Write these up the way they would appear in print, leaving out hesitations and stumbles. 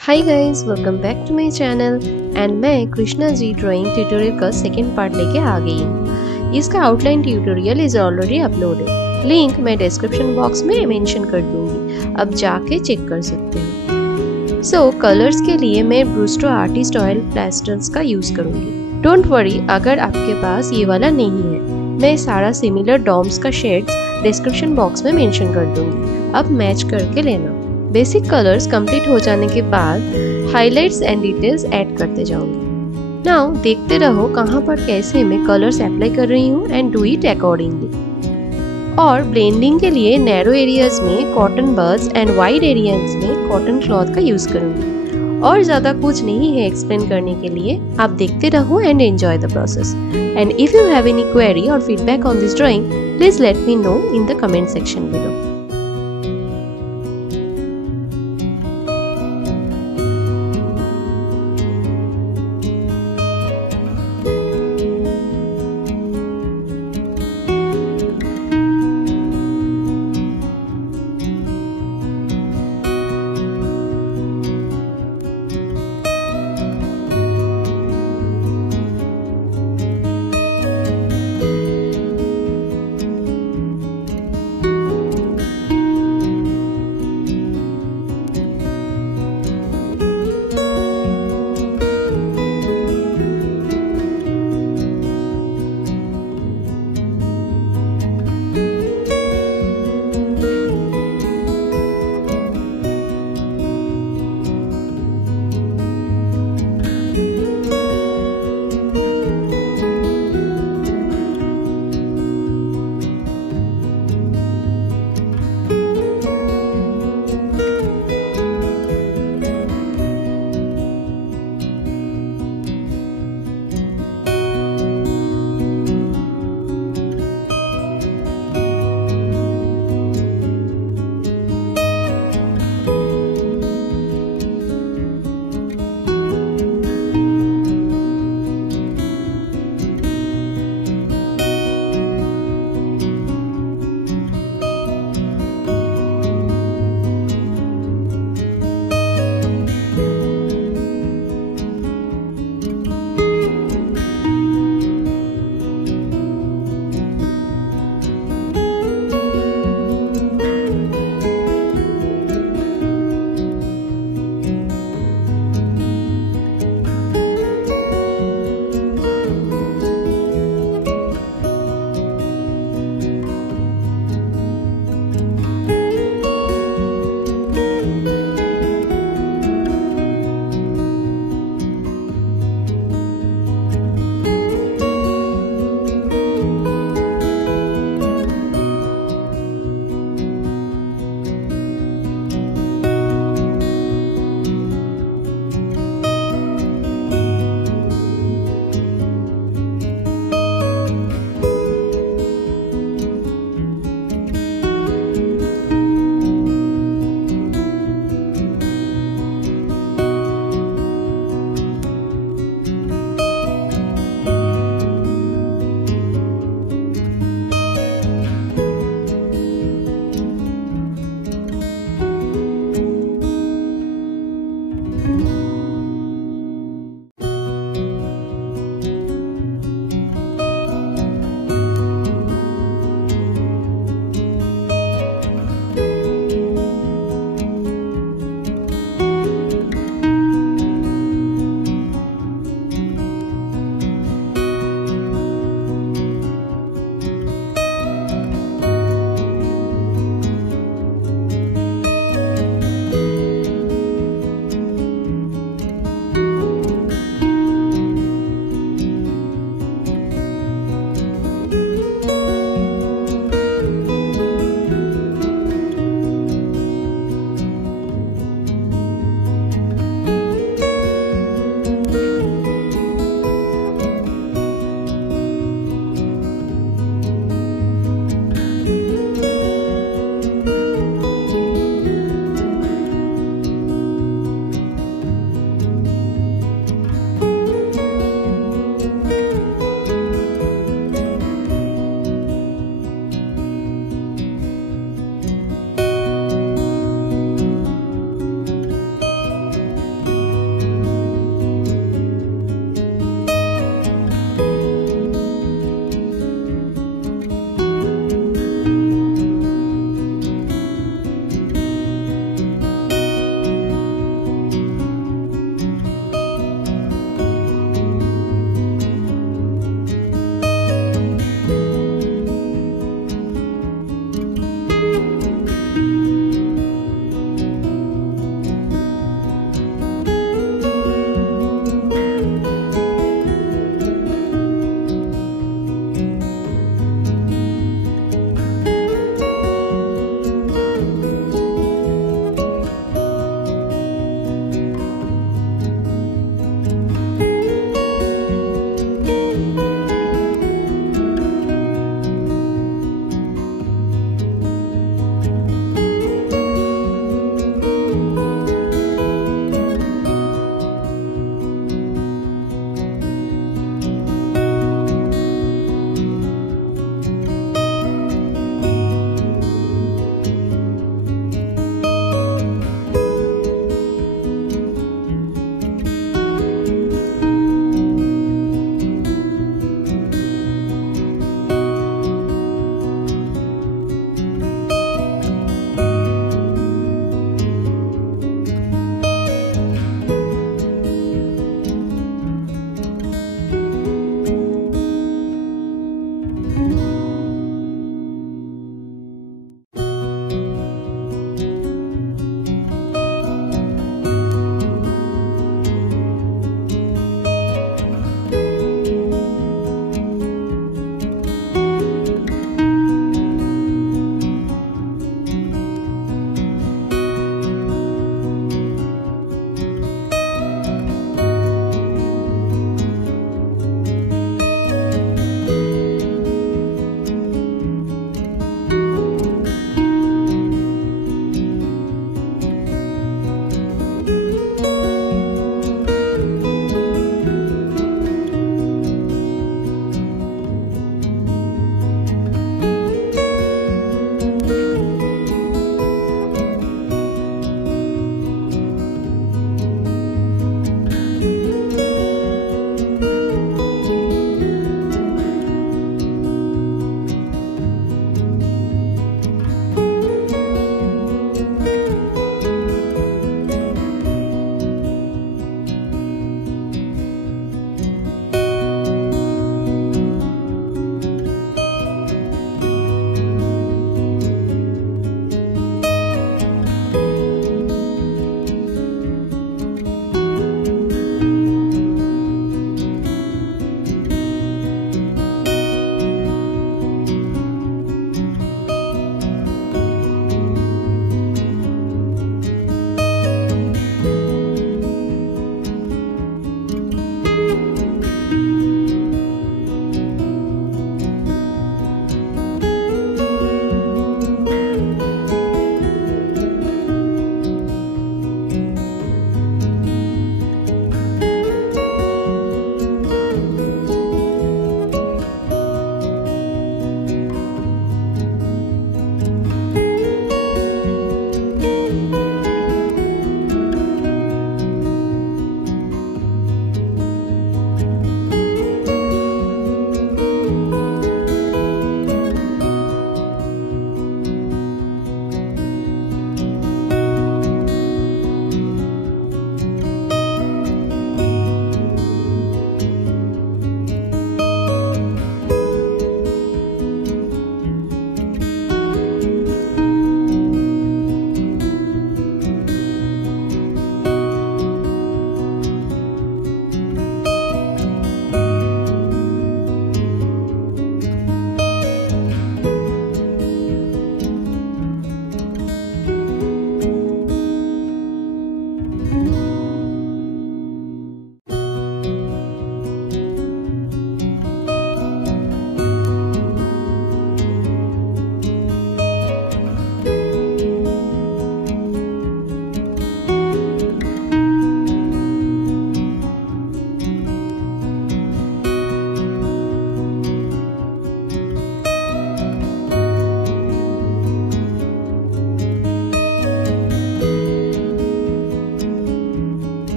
Hi guys, welcome back to my channel and मैं कृष्णा ji drawing tutorial का second part लेके आ गई हूँ। इसका outline tutorial is already uploaded, link मैं डिस्क्रिप्शन बॉक्स में मेंशन कर दूंगी, अब जाके चेक कर सकते हो। सो कलर्स के लिए मैं ब्रूस्टो आर्टिस्ट ऑयल पेस्टल्स का यूज करूंगी। डोंट वरी अगर आपके पास ये वाला नहीं है, मैं सारा सिमिलर डॉम्स का शेड्स डिस्क्रिप्शन बॉक्स में मेंशन कर दूंगी, अब मैच करके लेना। बेसिक कलर्स कंप्लीट हो जाने के बाद हाइलाइट्स एंड डिटेल्स ऐड करते जाऊंगी। नाउ देखते रहो कहाँ पर कैसे मैं कलर्स अप्लाई कर रही हूँ एंड डू इट अकॉर्डिंगली। और ब्लेंडिंग के लिए नैरो एरियाज में cotton buds and wide areas में कॉटन क्लॉथ का यूज करूंगी। और ज्यादा कुछ नहीं है एक्सप्लेन करने के लिए, आप देखते रहो and enjoy the process. And if you have any query और feedback on this drawing, please let me know in the comment section below.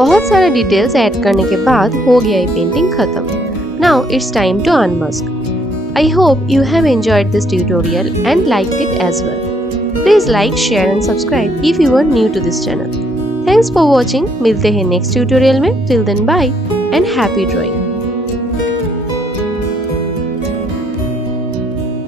बहुत सारे डिटेल्स ऐड करने के बाद हो गया ये पेंटिंग खत्म। Now it's time to unmask. I hope you have enjoyed this tutorial and liked it as well. Please like, share and subscribe if you are new to this channel. Thanks for watching. मिलते हैं next tutorial में. Till then bye and happy drawing.